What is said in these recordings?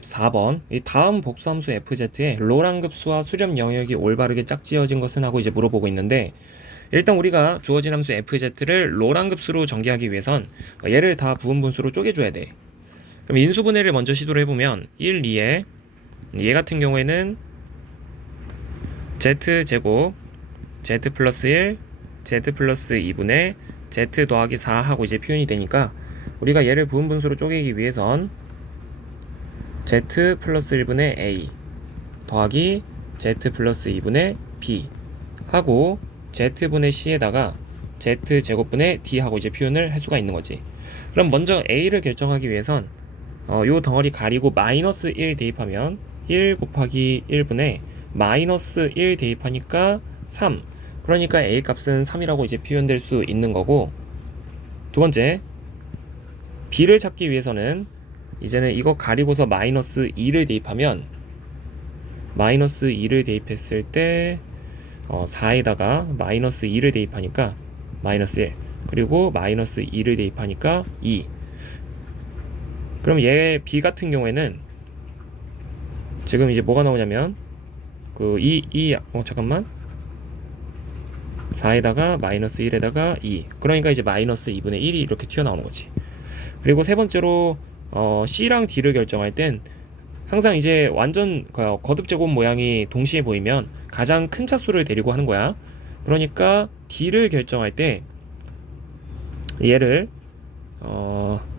14번 이 다음 복수함수 fz의 로랑급수와 수렴 영역이 올바르게 짝지어진 것은 하고 이제 물어보고 있는데, 일단 우리가 주어진 함수 fz를 로랑급수로 전개하기 위해선 얘를 다 부분분수로 쪼개줘야 돼. 그럼 인수분해를 먼저 시도를 해보면 1, 2에 얘 같은 경우에는 z제곱 z 플러스 1 z 플러스 2분의 z 더하기 4 하고 이제 표현이 되니까, 우리가 얘를 부분분수로 쪼개기 위해선 z 플러스 1분의 a 더하기 z 플러스 2분의 b 하고 z분의 c에다가 z제곱분의 d 하고 이제 표현을 할 수가 있는 거지. 그럼 먼저 a를 결정하기 위해선 요 덩어리 가리고 마이너스 1 대입하면 1 곱하기 1분의 마이너스 1 대입하니까 3, 그러니까 a 값은 3이라고 이제 표현될 수 있는 거고, 두 번째 b를 찾기 위해서는 이제는 이거 가리고서 마이너스 2를 대입하면, 마이너스 2를 대입했을 때 4에다가 마이너스 2를 대입하니까 마이너스 1, 그리고 마이너스 2를 대입하니까 2. 그럼 얘 b 같은 경우에는 지금 이제 뭐가 나오냐면 잠깐만, 4에다가 마이너스 1에다가 2, 그러니까 이제 마이너스 2분의 1이 이렇게 튀어나오는 거지. 그리고 세 번째로 C랑 D를 결정할 땐 항상 이제 완전 거듭제곱 모양이 동시에 보이면 가장 큰 차수를 데리고 하는 거야. 그러니까 D를 결정할 때 얘를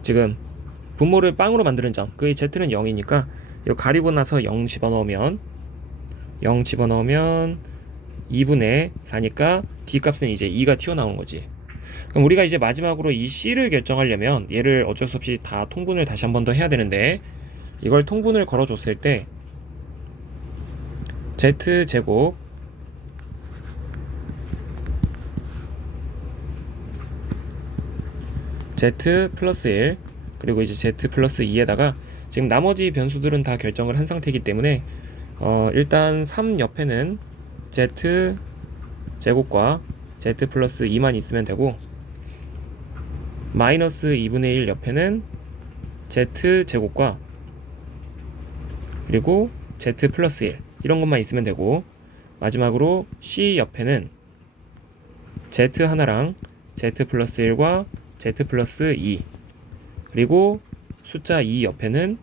지금 분모를 빵으로 만드는 점, 그 Z는 0이니까 이거 가리고 나서 0 집어넣으면 2분의 4니까 D 값은 이제 2가 튀어나오는 거지. 그럼 우리가 이제 마지막으로 이 C를 결정하려면 얘를 어쩔 수 없이 다 통분을 다시 한 번 더 해야 되는데, 이걸 통분을 걸어줬을 때 Z제곱 Z 플러스 1 그리고 이제 Z 플러스 2에다가 지금 나머지 변수들은 다 결정을 한 상태이기 때문에 일단 3 옆에는 Z 제곱과 Z 플러스 2만 있으면 되고, 마이너스 2분의 1 옆에는 Z 제곱과 그리고 Z 플러스 1 이런 것만 있으면 되고, 마지막으로 C 옆에는 Z 하나랑 Z 플러스 1과 Z 플러스 2, 그리고 숫자 2 옆에는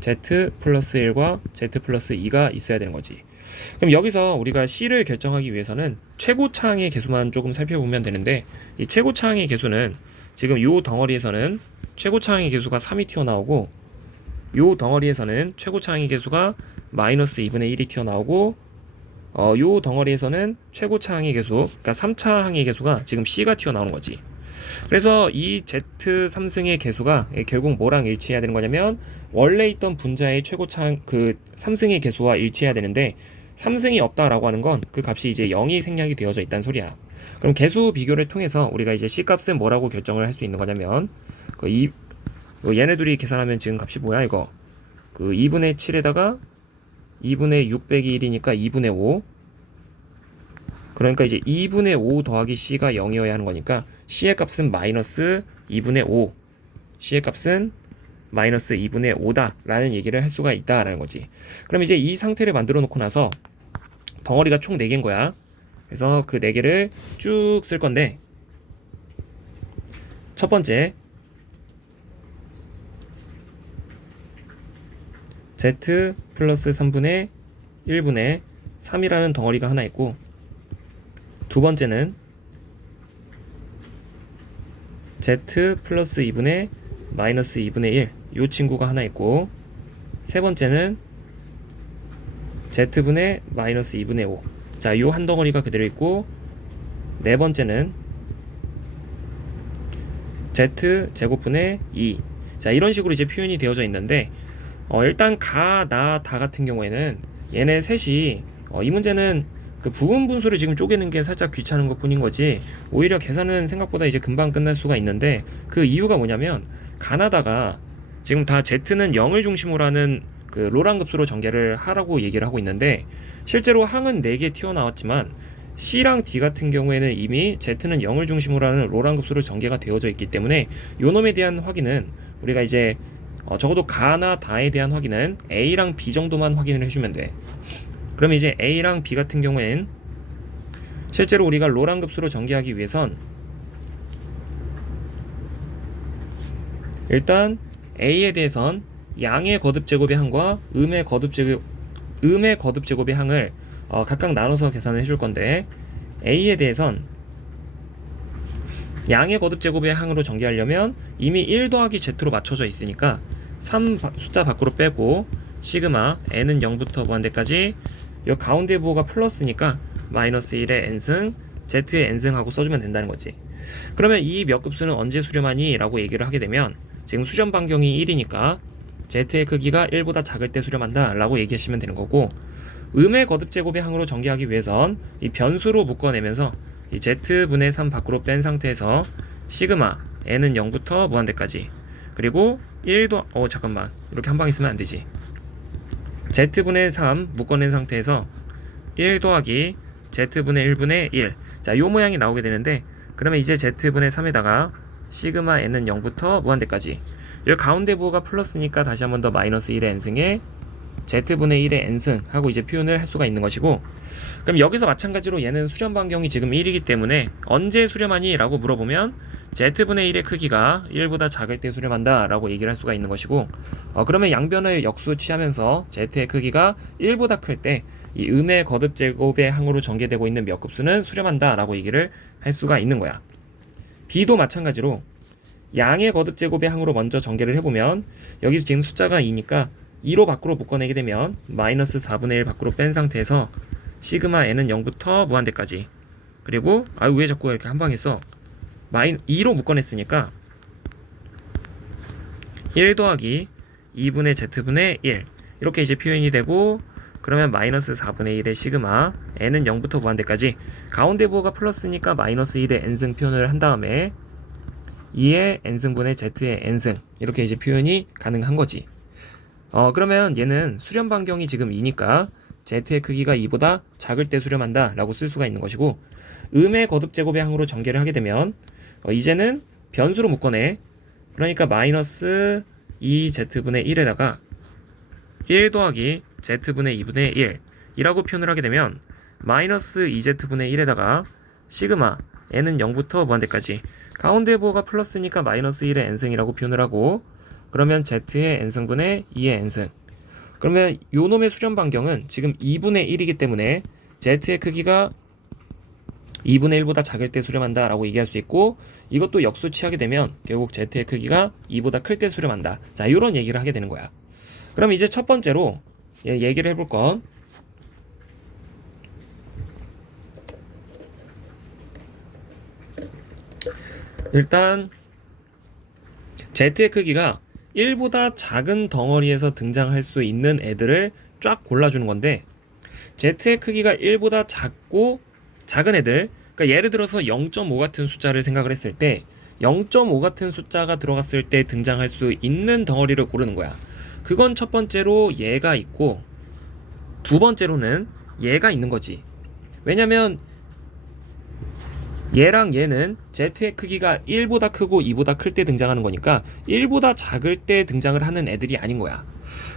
Z 플러스 1과 Z 플러스 2가 있어야 되는 거지. 그럼 여기서 우리가 C를 결정하기 위해서는 최고차항의 개수만 조금 살펴보면 되는데, 이 최고차항의 개수는 지금 요 덩어리에서는 최고차항의 개수가 3이 튀어나오고, 요 덩어리에서는 최고차항의 개수가 마이너스 2분의 1이 튀어나오고, 요 덩어리에서는 최고차항의 개수, 그러니까 3차항의 개수가 지금 C가 튀어나오는 거지. 그래서 이 Z3승의 개수가 결국 뭐랑 일치해야 되는 거냐면, 원래 있던 분자의 최고차항 그 3승의 개수와 일치해야 되는데, 3승이 없다라고 하는 건 그 값이 이제 0이 생략이 되어져 있다는 소리야. 그럼 개수 비교를 통해서 우리가 이제 C 값은 뭐라고 결정을 할 수 있는 거냐면, 얘네 둘이 계산하면 지금 값이 뭐야 이거, 2분의 7에다가 2분의 6 빼기 1이니까 2분의 5, 그러니까 이제 2분의 5 더하기 C가 0이어야 하는 거니까 C의 값은 마이너스 2분의 5, C의 값은 마이너스 2분의 5다 라는 얘기를 할 수가 있다 라는 거지. 그럼 이제 이 상태를 만들어 놓고 나서 덩어리가 총 4개인 거야. 그래서 그 4개를 쭉 쓸 건데, 첫 번째 Z 플러스 3분의 1분의 3이라는 덩어리가 하나 있고, 두 번째는 Z 플러스 2분의 마이너스 2분의 1 요 친구가 하나 있고, 세 번째는 Z분의 마이너스 2분의 5, 자, 요 한 덩어리가 그대로 있고, 네 번째는 Z 제곱분의 2, 자, 이런 식으로 이제 표현이 되어져 있는데, 일단 가, 나, 다 같은 경우에는 얘네 셋이 이 문제는 그 부분 분수를 지금 쪼개는 게 살짝 귀찮은 것 뿐인 거지, 오히려 계산은 생각보다 이제 금방 끝날 수가 있는데, 그 이유가 뭐냐면, 가나다가 지금 다 Z는 0을 중심으로 하는 그 로랑급수로 전개를 하라고 얘기를 하고 있는데, 실제로 항은 4개 튀어나왔지만 C랑 D 같은 경우에는 이미 Z는 0을 중심으로 하는 로랑급수로 전개가 되어져 있기 때문에 요 놈에 대한 확인은 우리가 이제 적어도 가나 다에 대한 확인은 A랑 B 정도만 확인을 해주면 돼. 그럼 이제 A랑 B 같은 경우엔 실제로 우리가 로랑급수로 전개하기 위해선 일단 A에 대해선 양의 거듭제곱의 항과 음의 거듭제곱의 항을 각각 나눠서 계산을 해줄 건데, A에 대해선 양의 거듭제곱의 항으로 전개하려면 이미 1 더하기 Z로 맞춰져 있으니까 3 숫자 밖으로 빼고 시그마 n은 0부터 무한대까지, 요 가운데 부호가 플러스니까 마이너스 1의 n승 z의 n승하고 써주면 된다는 거지. 그러면 이 몇 급수는 언제 수렴하니? 라고 얘기를 하게 되면 지금 수렴 반경이 1이니까 z의 크기가 1보다 작을 때 수렴한다 라고 얘기하시면 되는 거고, 음의 거듭제곱의 항으로 전개하기 위해선 이 변수로 묶어내면서 이 z분의 3 밖으로 뺀 상태에서 시그마 n은 0부터 무한대까지, 그리고 1도 잠깐만, 이렇게 한 방에 쓰면 안 되지. z분의 3 묶어낸 상태에서 1 더하기 z분의 1분의 1. 자, 요 모양이 나오게 되는데, 그러면 이제 z분의 3에다가 시그마 n은 0부터 무한대까지, 요 가운데 부호가 플러스니까 다시 한 번 더 마이너스 1의 n승에 z분의 1의 n승 하고 이제 표현을 할 수가 있는 것이고, 그럼 여기서 마찬가지로 얘는 수렴 반경이 지금 1이기 때문에 언제 수렴하니? 라고 물어보면 z분의 1의 크기가 1보다 작을 때 수렴한다 라고 얘기를 할 수가 있는 것이고, 그러면 양변을 역수 취하면서 z의 크기가 1보다 클 때 이 음의 거듭제곱의 항으로 전개되고 있는 몇 급수는 수렴한다 라고 얘기를 할 수가 있는 거야. b도 마찬가지로 양의 거듭제곱의 항으로 먼저 전개를 해보면 여기서 지금 숫자가 2니까 2로 밖으로 묶어내게 되면 마이너스 4분의 1 밖으로 뺀 상태에서 시그마 n은 0부터 무한대까지, 그리고 왜 자꾸 이렇게 한 방에 써? 2로 묶어냈으니까 1 더하기 2분의 z분의 1 이렇게 이제 표현이 되고, 그러면 마이너스 4분의 1의 시그마 n은 0부터 무한대까지, 가운데 부호가 플러스니까 마이너스 1의 n승 표현을 한 다음에 2의 n승분의 z의 n승 이렇게 이제 표현이 가능한 거지. 그러면 얘는 수렴 반경이 지금 2니까 z의 크기가 2보다 작을 때 수렴한다 라고 쓸 수가 있는 것이고, 음의 거듭제곱의 항으로 전개를 하게 되면 이제는 변수로 묶어내. 그러니까 마이너스 2z분의 1에다가 1 더하기 z분의 2분의 1 이라고 표현을 하게 되면 마이너스 2z분의 1에다가 시그마 n은 0부터 무한대까지, 가운데 부호가 플러스니까 마이너스 1의 n승이라고 표현을 하고, 그러면 z의 n승분의 2의 n승. 그러면 요 놈의 수렴 반경은 지금 2분의 1이기 때문에 z의 크기가 2분의 1보다 작을 때 수렴한다 라고 얘기할 수 있고, 이것도 역수 취하게 되면 결국 z의 크기가 2보다 클 때 수렴한다. 자, 요런 얘기를 하게 되는 거야. 그럼 이제 첫 번째로 얘기를 해볼 건, 일단 z의 크기가 1보다 작은 덩어리에서 등장할 수 있는 애들을 쫙 골라주는 건데, z의 크기가 1보다 작은 애들, 그러니까 예를 들어서 0.5 같은 숫자를 생각을 했을 때 0.5 같은 숫자가 들어갔을 때 등장할 수 있는 덩어리를 고르는 거야. 그건 첫 번째로 얘가 있고, 두 번째로는 얘가 있는 거지. 왜냐면 얘랑 얘는 z의 크기가 1보다 크고 2보다 클 때 등장하는 거니까 1보다 작을 때 등장을 하는 애들이 아닌 거야.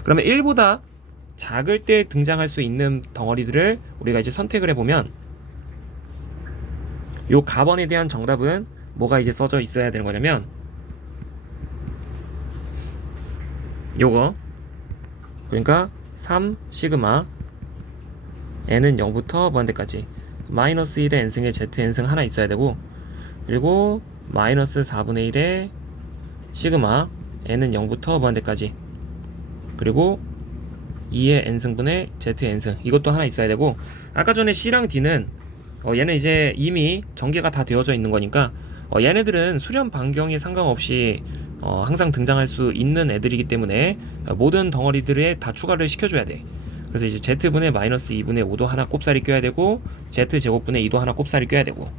그러면 1보다 작을 때 등장할 수 있는 덩어리들을 우리가 이제 선택을 해보면, 요 가번에 대한 정답은 뭐가 이제 써져 있어야 되는 거냐면 요거, 그러니까 3 시그마 n은 0부터 무한대까지 마이너스 1의 n승에 z n승 하나 있어야 되고, 그리고 마이너스 4분의 1의 시그마 n은 0부터 무한대까지, 그리고 2의 n승분의 z n승 이것도 하나 있어야 되고, 아까 전에 c랑 d는 얘는 이제 이미 전개가 다 되어져 있는 거니까 얘네들은 수렴 반경에 상관없이 항상 등장할 수 있는 애들이기 때문에 모든 덩어리들에 다 추가를 시켜줘야 돼. 그래서 이제 z분의 마이너스 2분의 5도 하나 꼽사리 껴야 되고, z제곱분의 2도 하나 꼽사리 껴야 되고.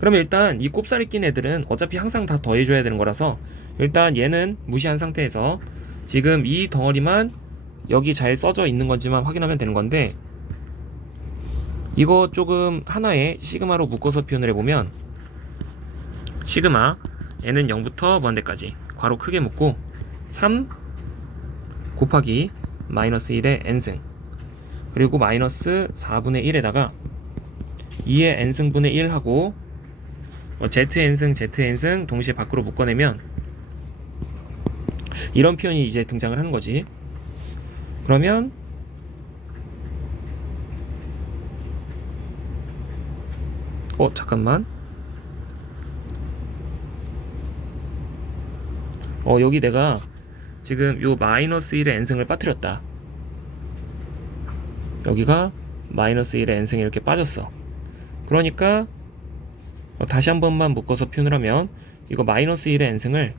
그러면 일단 이 꼽사리 낀 애들은 어차피 항상 다 더해줘야 되는 거라서 일단 얘는 무시한 상태에서 지금 이 덩어리만 여기 잘 써져 있는 건지만 확인하면 되는 건데, 이거 조금 하나에 시그마로 묶어서 표현을 해보면 시그마 n은 0부터 무한대까지 괄호 크게 묶고 3 곱하기 마이너스 1의 n승, 그리고 마이너스 4분의 1에다가 2의 n승분의 1 하고 zn승 zn승 동시에 밖으로 묶어내면 이런 표현이 이제 등장을 하는 거지. 그러면 잠깐만. 여기 내가 지금 요 마이너스 1의 n승을 빠뜨렸다. 여기가 마이너스 1의 n승이 이렇게 빠졌어. 그러니까 다시 한 번만 묶어서 표현을 하면 이거 마이너스 1의 n승을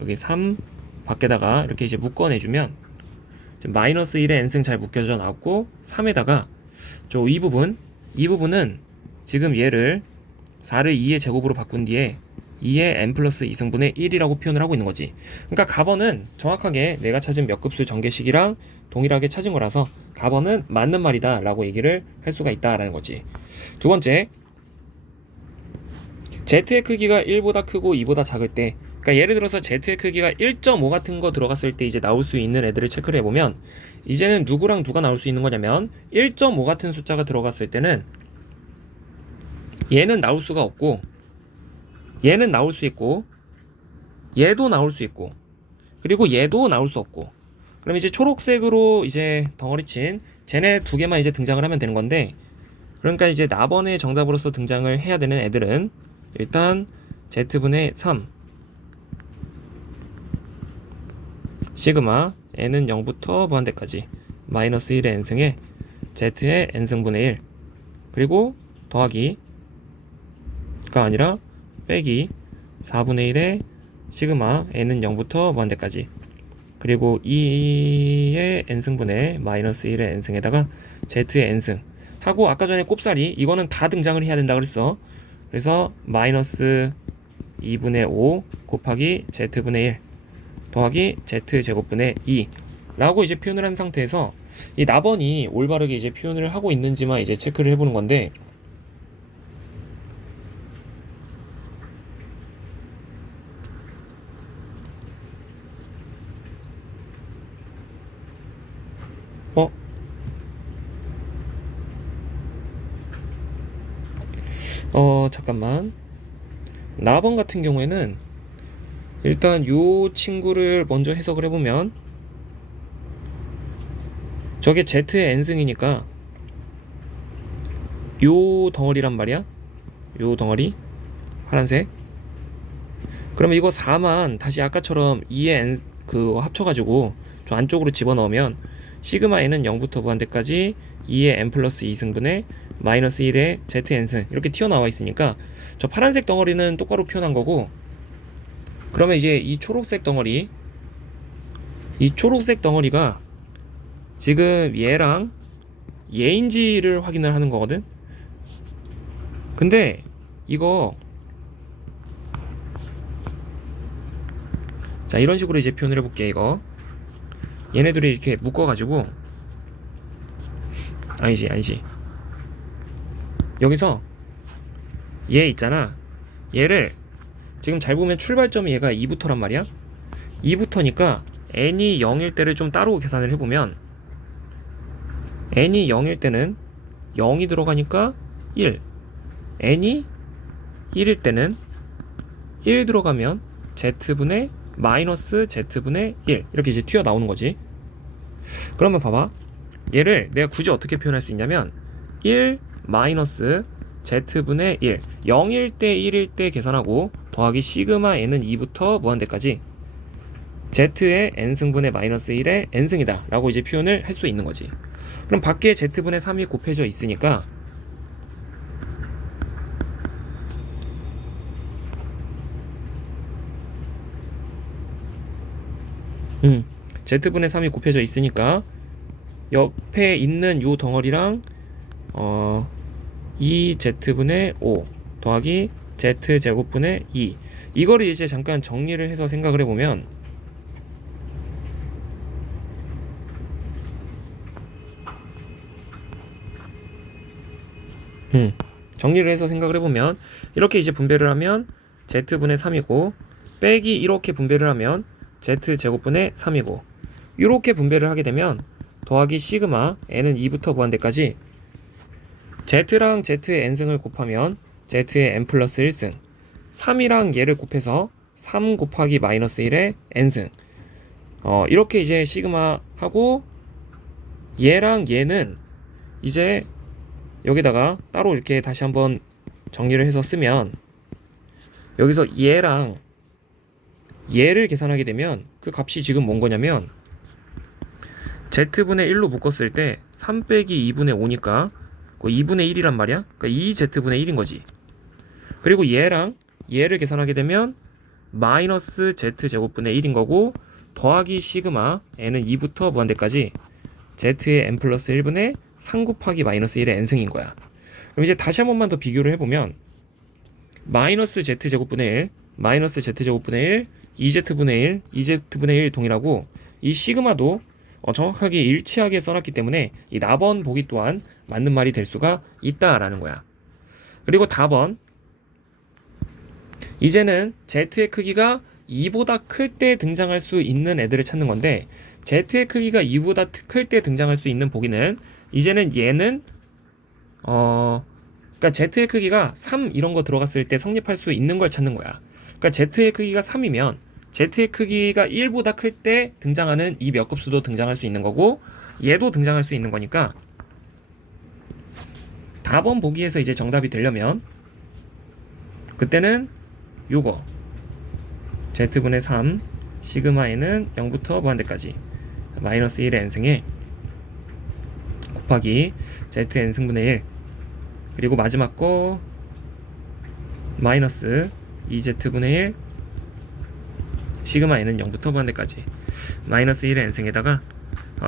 여기 3 밖에다가 이렇게 이제 묶어내주면 마이너스 1의 n승 잘 묶여져 나왔고 3에다가 이 부분은 지금 얘를 4를 2의 제곱으로 바꾼 뒤에 2의 n 플러스 2승분의 1이라고 표현을 하고 있는 거지. 그러니까 가번은 정확하게 내가 찾은 몇 급수 전개식이랑 동일하게 찾은 거라서 가번은 맞는 말이다 라고 얘기를 할 수가 있다라는 거지. 두 번째, z의 크기가 1보다 크고 2보다 작을 때, 그러니까 예를 들어서 z의 크기가 1.5 같은 거 들어갔을 때 이제 나올 수 있는 애들을 체크를 해보면 이제는 누구랑 누가 나올 수 있는 거냐면 1.5 같은 숫자가 들어갔을 때는 얘는 나올 수가 없고 얘는 나올 수 있고 얘도 나올 수 있고 그리고 얘도 나올 수 없고, 그럼 이제 초록색으로 이제 덩어리친 쟤네 두 개만 이제 등장을 하면 되는 건데, 그러니까 이제 나번의 정답으로서 등장을 해야 되는 애들은 일단 z분의 3 시그마 n은 0부터 무한대까지 마이너스 1의 n승에 z의 n승분의 1 그리고 더하기가 아니라 빼기 4분의 1의 시그마 n은 0부터 무한대까지 그리고 2의 n승분의 마이너스 1의 n승에다가 z의 n승 하고, 아까 전에 꼽사리 이거는 다 등장을 해야 된다 그랬어. 그래서 마이너스 2분의 5 곱하기 z분의 1 더하기 z제곱분의 2 라고 이제 표현을 한 상태에서 이 나번이 올바르게 이제 표현을 하고 있는지만 이제 체크를 해보는 건데, 잠깐만. 나번 같은 경우에는 일단 요 친구를 먼저 해석을 해보면 저게 z의 n승이니까 요 덩어리란 말이야. 요 덩어리 파란색. 그러면 이거 4만 다시 아까처럼 2의 n 합쳐가지고 저 안쪽으로 집어넣으면 시그마 n은 0부터 무한대까지 2의 n 플러스 2승분의 마이너스 1의 zn승 이렇게 튀어나와 있으니까 저 파란색 덩어리는 똑바로 표현한 거고, 그러면 이제 이 초록색 덩어리가 지금 얘랑 얘인지를 확인을 하는 거거든. 근데 이거 자 이런 식으로 이제 표현을 해볼게. 이거 얘네들이 이렇게 묶어가지고 아니지 여기서 얘 있잖아. 얘를 지금 잘 보면 출발점이 얘가 2부터란 말이야. 2부터니까 n이 0일 때를 좀 따로 계산을 해보면 n이 0일 때는 0이 들어가니까 1, n이 1일 때는 1 들어가면 z분의 마이너스 z분의 1 이렇게 이제 튀어나오는 거지. 그러면 봐봐, 얘를 내가 굳이 어떻게 표현할 수 있냐면 1 마이너스 z분의 1 0일 때 1일 때 계산하고 더하기 시그마 n은 2부터 무한대까지 z의 n승분의 마이너스 1의 n승이다 라고 이제 표현을 할 수 있는 거지. 그럼 밖에 z분의 3이 곱해져 있으니까 z분의 3이 곱해져 있으니까 옆에 있는 요 덩어리랑 2z분의 5 더하기 z제곱분의 2 이거를 이제 잠깐 정리를 해서 생각을 해보면 정리를 해서 생각을 해보면 이렇게 이제 분배를 하면 z분의 3이고 빼기 이렇게 분배를 하면 z제곱분의 3이고 이렇게 분배를 하게 되면 더하기 시그마 n은 2부터 무한대까지 z랑 z의 n승을 곱하면 z의 n 플러스 1승 3이랑 얘를 곱해서 3 곱하기 마이너스 1의 n승 이렇게 이제 시그마 하고 얘랑 얘는 이제 여기다가 따로 이렇게 다시 한번 정리를 해서 쓰면 여기서 얘랑 얘를 계산하게 되면 그 값이 지금 뭔 거냐면 z분의 1로 묶었을 때 3 빼기 2분의 5니까 2분의 1이란 말이야. 그러니까 2z분의 1인 거지. 그리고 얘랑 얘를 계산하게 되면 마이너스 z제곱분의 1인 거고 더하기 시그마 n은 2부터 무한대까지 z의 n 플러스 1분의 3 곱하기 마이너스 1의 n승인 거야. 그럼 이제 다시 한 번만 더 비교를 해보면 마이너스 z제곱분의 1 마이너스 z제곱분의 1 2z분의 1 2z분의 1 동일하고 이 시그마도 정확하게 일치하게 써놨기 때문에 이 답원 보기 또한 맞는 말이 될 수가 있다라는 거야. 그리고 답원 이제는 z의 크기가 2보다 클 때 등장할 수 있는 애들을 찾는 건데 z의 크기가 2보다 클 때 등장할 수 있는 보기는 이제는 얘는 그러니까 z의 크기가 3 이런 거 들어갔을 때 성립할 수 있는 걸 찾는 거야. 그러니까 z의 크기가 3이면 z의 크기가 1보다 클 때 등장하는 이 몇 급수도 등장할 수 있는 거고 얘도 등장할 수 있는 거니까 답원 보기에서 이제 정답이 되려면 그때는 요거 z분의 3 시그마 n은 0부터 무한대까지 마이너스 1의 n승에 곱하기 z n승분의 1 그리고 마지막 거 마이너스 2z분의 1 시그마 n은 0부터 무한대까지 마이너스 1의 n승에다가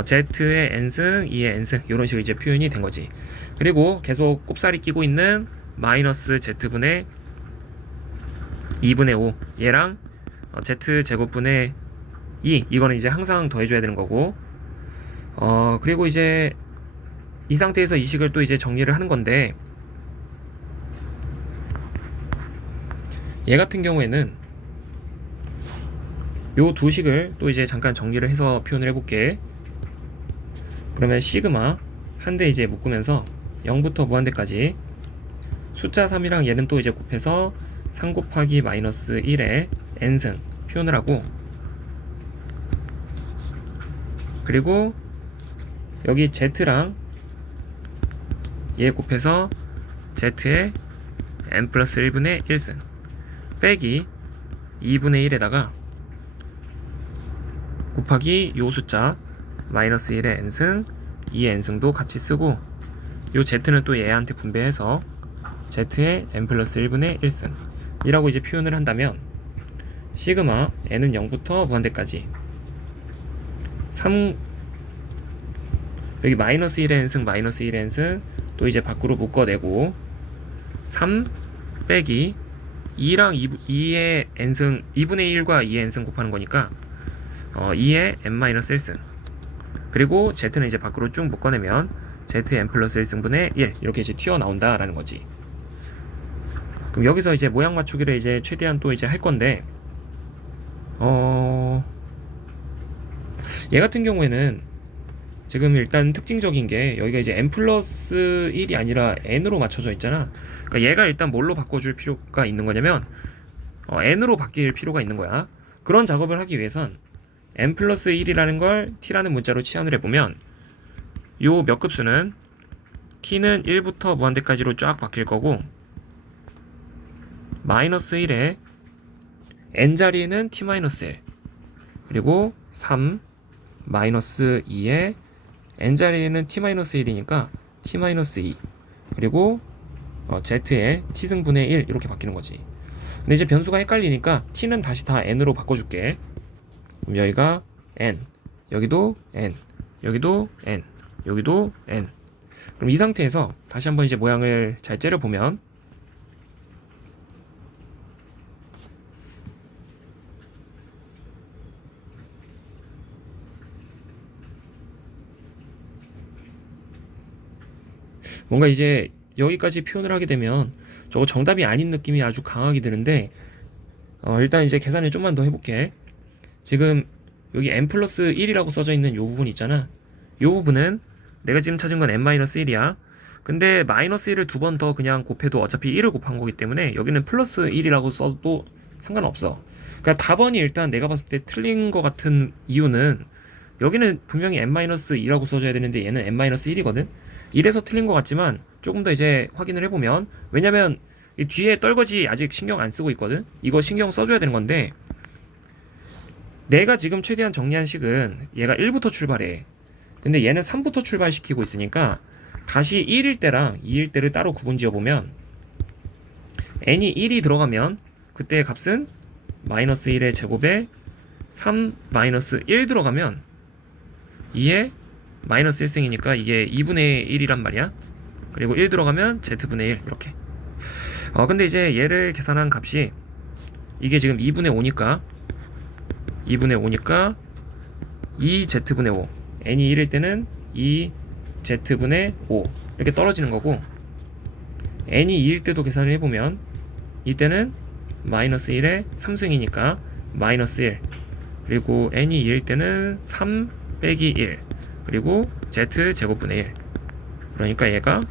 z의 n승 2의 n승 이런 식으로 이제 표현이 된 거지. 그리고 계속 꼽살이 끼고 있는 마이너스 z분의 2분의 5 얘랑 z 제곱분의 2 이거는 이제 항상 더해줘야 되는 거고 그리고 이제 이 상태에서 이 식을 또 이제 정리를 하는 건데 얘 같은 경우에는 요 두 식을 또 이제 잠깐 정리를 해서 표현을 해볼게. 그러면 시그마 한 대 이제 묶으면서 0부터 무한대까지 숫자 3이랑 얘는 또 이제 곱해서 3 곱하기 마이너스 1의 n승 표현을 하고 그리고 여기 z랑 얘 곱해서 z의 n 플러스 1분의 1승 빼기 2분의 1에다가 곱하기 요 숫자 마이너스 1의 n승 2의 n승도 같이 쓰고 요 z는 또 얘한테 분배해서 z의 n 플러스 1분의 1승 이라고 이제 표현을 한다면 시그마 n은 0부터 무한대까지 3 여기 마이너스 1의 n승 마이너스 1의 n승 또 이제 밖으로 묶어내고 3 빼기 2랑 2의 n승 2분의 1과 2의 n승 곱하는 거니까 2의 n-1승 그리고 z는 이제 밖으로 쭉 묶어내면 z의 n 플러스 1승분의 1 이렇게 이제 튀어나온다 라는 거지. 그럼 여기서 이제 모양 맞추기를 이제 최대한 또 이제 할 건데 얘 같은 경우에는 지금 일단 특징적인 게 여기가 이제 n 플러스 1이 아니라 n으로 맞춰져 있잖아. 그러니까 얘가 일단 뭘로 바꿔줄 필요가 있는 거냐면 n으로 바뀔 필요가 있는 거야. 그런 작업을 하기 위해선 n 플러스 1이라는 걸 t라는 문자로 치환을 해보면 요 몇 급수는 t는 1부터 무한대까지로 쫙 바뀔 거고 마이너스 1에 n자리에는 t-1 그리고 3 마이너스 2에 n자리에는 t-1이니까 t-2 그리고 z의 t승분의 1 이렇게 바뀌는 거지. 근데 이제 변수가 헷갈리니까 t는 다시 다 n으로 바꿔줄게. 그럼 여기가 n 여기도 n 여기도 n 여기도 n 그럼 이 상태에서 다시 한번 이제 모양을 잘 째려보면 뭔가 이제 여기까지 표현을 하게 되면 저거 정답이 아닌 느낌이 아주 강하게 드는데 일단 이제 계산을 좀만 더 해볼게. 지금 여기 n 플러스 1이라고 써져 있는 요 부분 있잖아. 요 부분은 내가 지금 찾은 건 n-1이야. 근데 마이너스 1을 두 번 더 그냥 곱해도 어차피 1을 곱한 거기 때문에 여기는 플러스 1이라고 써도 상관없어. 그러니까 답안이 일단 내가 봤을 때 틀린 거 같은 이유는 여기는 분명히 n-2라고 써줘야 되는데 얘는 n-1이거든. 이래서 틀린 것 같지만 조금 더 이제 확인을 해보면, 왜냐면 이 뒤에 떨거지 아직 신경 안 쓰고 있거든. 이거 신경 써줘야 되는 건데 내가 지금 최대한 정리한 식은 얘가 1부터 출발해. 근데 얘는 3부터 출발시키고 있으니까 다시 1일 때랑 2일 때를 따로 구분 지어보면 n이 1이 들어가면 그때의 값은 마이너스 1의 제곱에 3 마이너스 1 들어가면 2에 마이너스 1승이니까 이게 2분의 1이란 말이야. 그리고 1 들어가면 z분의 1 이렇게. 근데 이제 얘를 계산한 값이 이게 지금 2분의 5니까 2z분의 5 n이 1일 때는 2z분의 5 이렇게 떨어지는 거고, n이 2일 때도 계산을 해보면 이때는 마이너스 1에 3승이니까 마이너스 1, 그리고 n이 2일 때는 3 빼기 1, 그리고 z제곱분의 1, 그러니까 얘가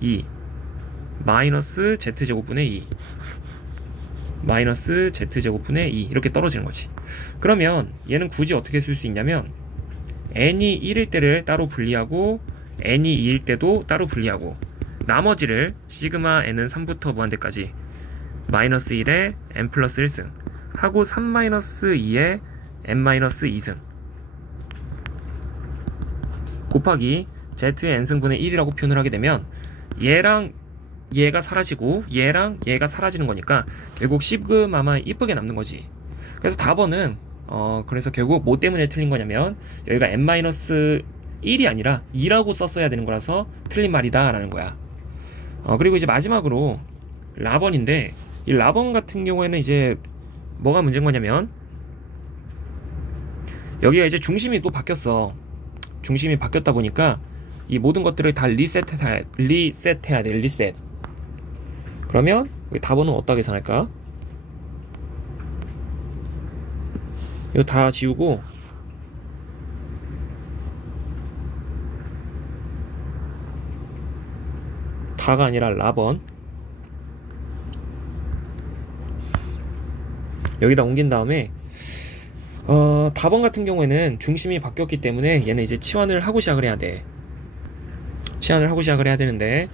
2 마이너스 z제곱분의 2 마이너스 z제곱분의 2 이렇게 떨어지는 거지. 그러면 얘는 굳이 어떻게 쓸 수 있냐면 n이 1일 때를 따로 분리하고 n이 2일 때도 따로 분리하고 나머지를 시그마 n은 3부터 무한대까지 마이너스 1에 n 플러스 1승 하고 3 마이너스 2에 n 마이너스 2승 곱하기 z의 n승분의 1이라고 표현을 하게 되면 얘랑 얘가 사라지고 얘랑 얘가 사라지는 거니까 결국 시그마만 이쁘게 남는 거지. 그래서 답은 그래서 결국 뭐 때문에 틀린 거냐면 여기가 n-1이 아니라 2라고 썼어야 되는 거라서 틀린 말이다 라는 거야. 그리고 이제 마지막으로 라번인데, 이 라번 같은 경우에는 이제 뭐가 문제인 거냐면 여기가 이제 중심이 또 바뀌었어. 중심이 바뀌었다 보니까 이 모든 것들을 다 리셋해야 돼. 리셋. 그러면 우리 답은 어디다 계산할까? 이거 다 지우고 다가 아니라 라번 여기다 옮긴 다음에 다번 같은 경우에는 중심이 바뀌었기 때문에 얘는 이제 치환을 하고 시작을 해야 돼. 치환을 하고 시작을 해야 되는데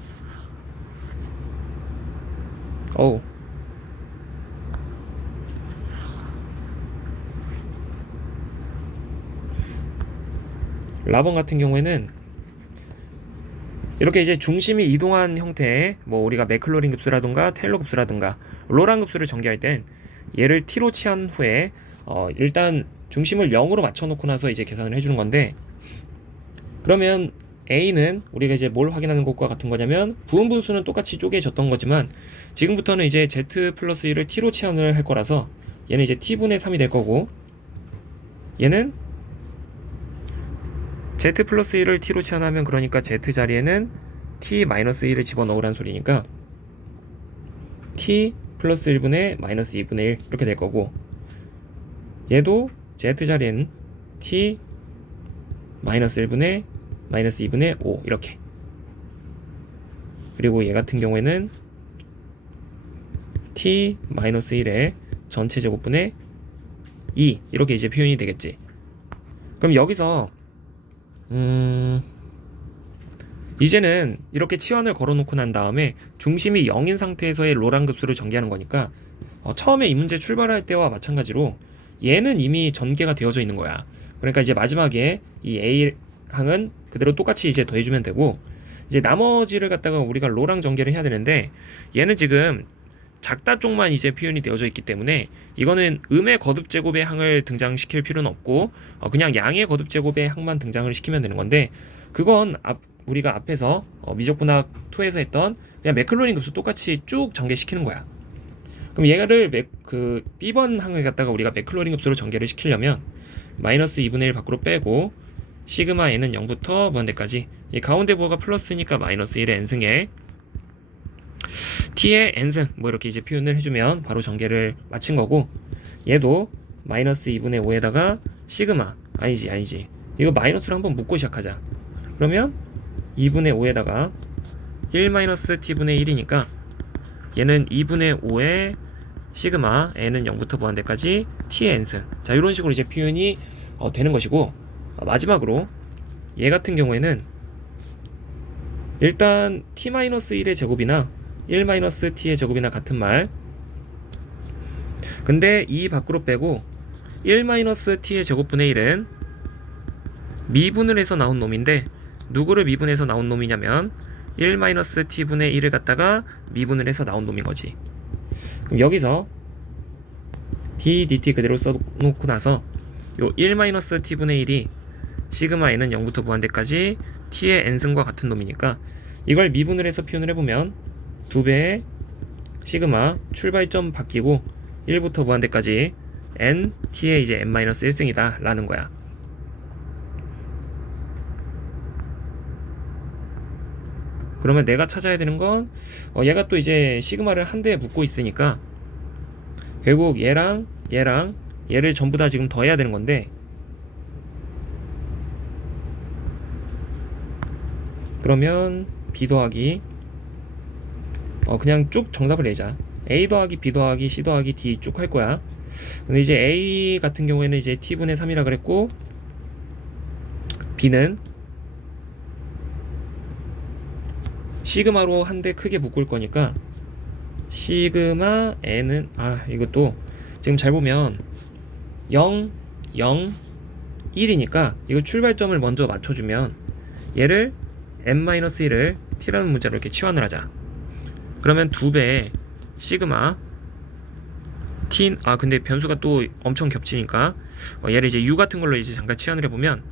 라번 같은 경우에는 이렇게 이제 중심이 이동한 형태의 뭐 우리가 맥클로린 급수라든가 테일러 급수라든가 로랑 급수를 전개할 땐 얘를 t로 취한 후에 일단 중심을 0으로 맞춰놓고 나서 이제 계산을 해주는 건데, 그러면 a는 우리가 이제 뭘 확인하는 것과 같은 거냐면 부분 분수는 똑같이 쪼개졌던 거지만 지금부터는 이제 z 플러스 1을 t로 치환을 할 거라서 얘는 이제 t분의 3이 될 거고, 얘는 z 플러스 1을 t로 치환하면 그러니까 z 자리에는 t 마이너스 1을 집어넣으란 소리니까 t 플러스 1분의 마이너스 2분의 1 이렇게 될 거고, 얘도 z 자리에는 t 마이너스 1분의 마이너스 2분의 5 이렇게, 그리고 얘 같은 경우에는 t 마이너스 1의 전체 제곱분의 2 이렇게 이제 표현이 되겠지. 그럼 여기서 이제는 이렇게 치환을 걸어놓고 난 다음에 중심이 0인 상태에서의 로랑 급수를 전개하는 거니까 처음에 이 문제 출발할 때와 마찬가지로 얘는 이미 전개가 되어져 있는 거야. 그러니까 이제 마지막에 이 A항은 그대로 똑같이 이제 더해주면 되고, 이제 나머지를 갖다가 우리가 로랑 전개를 해야 되는데 얘는 지금 작다 쪽만 이제 표현이 되어져 있기 때문에 이거는 음의 거듭 제곱의 항을 등장시킬 필요는 없고 그냥 양의 거듭 제곱의 항만 등장을 시키면 되는 건데, 그건 우리가 앞에서 미적분학 2에서 했던 그냥 맥클로린 급수 똑같이 쭉 전개시키는 거야. 그럼 얘를 그 B번 항을 갖다가 우리가 맥클로린 급수로 전개를 시키려면 마이너스 2분의 1 밖으로 빼고 시그마 n은 0부터 무한대까지, 이 가운데 부호가 플러스니까 마이너스 1의 n승에 t의 n승 뭐 이렇게 이제 표현을 해주면 바로 전개를 마친 거고, 얘도 마이너스 2분의 5에다가 시그마 아니지 이거 마이너스로 한번 묶고 시작하자. 그러면 2분의 5에다가 1 마이너스 t분의 1이니까 얘는 2분의 5의 시그마 n은 0부터 무한대까지 t의 n승. 자, 이런 식으로 이제 표현이 되는 것이고, 마지막으로 얘 같은 경우에는 일단 t-1의 제곱이나 1-t의 제곱이나 같은 말, 근데 이 밖으로 빼고 1-t의 제곱분의 1은 미분을 해서 나온 놈인데, 누구를 미분해서 나온 놈이냐면 1-t분의 1을 갖다가 미분을 해서 나온 놈인 거지. 그럼 여기서 d dt 그대로 써놓고 나서 요 1-t분의 1이 시그마 n은 0부터 무한대까지 t의 n승과 같은 놈이니까 이걸 미분을 해서 표현을 해보면 2배의 시그마 출발점 바뀌고 1부터 무한대까지 n t의 이제 n-1승이다 라는 거야. 그러면 내가 찾아야 되는 건 얘가 또 이제 시그마를 한 대에 묶고 있으니까 결국 얘랑 얘를 전부 다 지금 더해야 되는 건데, 그러면 b 더하기 그냥 쭉 정답을 내자. a 더하기 b 더하기 c 더하기 d 쭉 할 거야. 근데 이제 a 같은 경우에는 이제 t분의 3이라 그랬고, b는 시그마로 한 대 크게 묶을 거니까 시그마 n은 이것도 지금 잘 보면 0, 0, 1이니까 이거 출발점을 먼저 맞춰주면 얘를 n-1을 t라는 문자로 이렇게 치환을 하자. 그러면 2배의 시그마 t, 근데 변수가 또 엄청 겹치니까 얘를 이제 u 같은 걸로 이제 잠깐 치환을 해보면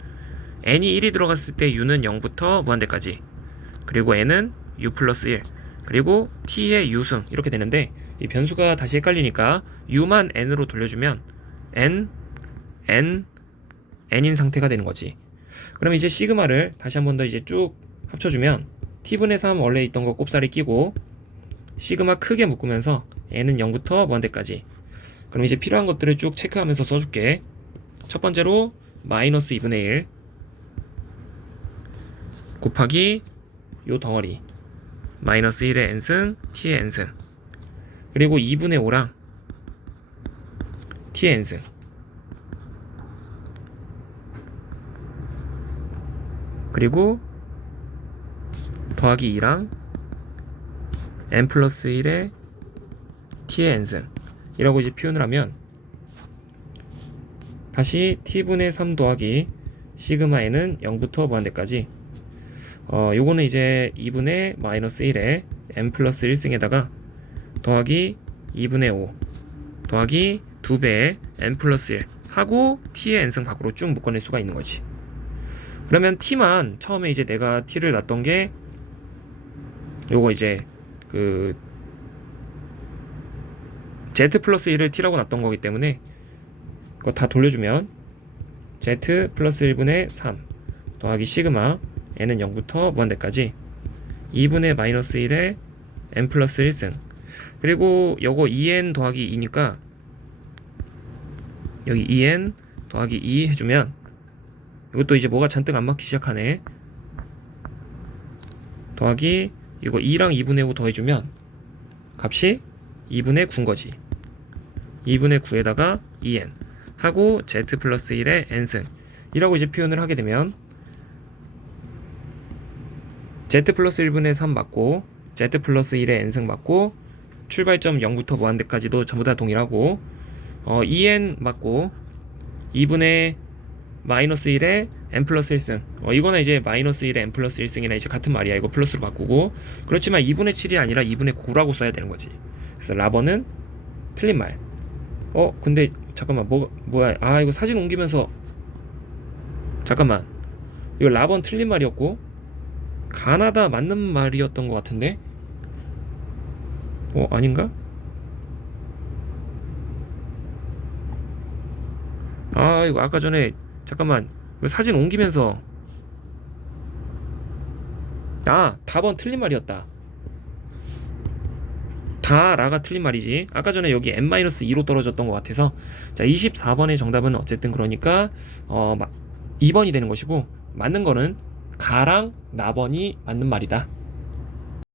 n이 1이 들어갔을 때 u는 0부터 무한대까지, 그리고 n은 u 플러스 1, 그리고 t의 u승 이렇게 되는데, 이 변수가 다시 헷갈리니까 u만 n으로 돌려주면 n인 상태가 되는 거지. 그럼 이제 시그마를 다시 한 번 더 이제 쭉 합쳐주면 t분의 3 원래 있던 거 곱살이 끼고 시그마 크게 묶으면서 n은 0부터 무한대까지. 그럼 이제 필요한 것들을 쭉 체크하면서 써줄게. 첫 번째로 마이너스 2분의 1 곱하기 요 덩어리 마이너스 1의 n승 t의 n승, 그리고 2분의 5랑 t의 n승, 그리고 더하기 2랑 n 플러스 1의 t의 n승 이라고 이제 표현을 하면 다시 t분의 3 더하기 시그마 n은 0부터 무한대까지, 요거는 이제 2분의 마이너스 1에 n 플러스 1승에다가 더하기 2분의 5 더하기 2배의 n 플러스 1 하고 t의 n승 밖으로 쭉 묶어낼 수가 있는 거지. 그러면 t만 처음에 이제 내가 t를 놨던 게 요거 이제 그 z 플러스 1을 t라고 놨던 거기 때문에 그거 다 돌려주면 z 플러스 1분의 3 더하기 시그마 n은 0부터 무한대까지 2분의 마이너스 1의 n 플러스 1승, 그리고 요거 2n 더하기 2니까 여기 2n 더하기 2 해주면 이것도 이제 뭐가 잔뜩 안 맞기 시작하네. 더하기 이거 2랑 2분의 5 더해주면 값이 2분의 9인 거지. 2분의 9에다가 2n 하고 z 플러스 1의 n승 이라고 이제 표현을 하게 되면 z 플러스 1분의 3 맞고 z 플러스 1의 n승 맞고 출발점 0부터 무한대까지도 전부 다 동일하고 2n 맞고 2분의 마이너스 1의 n 플러스 1승, 이거는 이제 마이너스 1의 n 플러스 1승이나 이제 같은 말이야. 이거 플러스로 바꾸고, 그렇지만 2분의 7이 아니라 2분의 9라고 써야 되는 거지. 그래서 라번은 틀린 말. 근데 잠깐만, 뭐야? 이거 사진 옮기면서 잠깐만, 이거 라번 틀린 말이었고 가나다 맞는 말이었던 것 같은데? 아닌가? 이거 아까 전에 잠깐만, 이거 사진 옮기면서 답은 틀린 말이었다. 다 라가 틀린 말이지. 아까 전에 여기 n-2로 떨어졌던 것 같아서. 자, 24번의 정답은 어쨌든 그러니까 2번이 되는 것이고, 맞는 거는 가랑 나번이 맞는 말이다.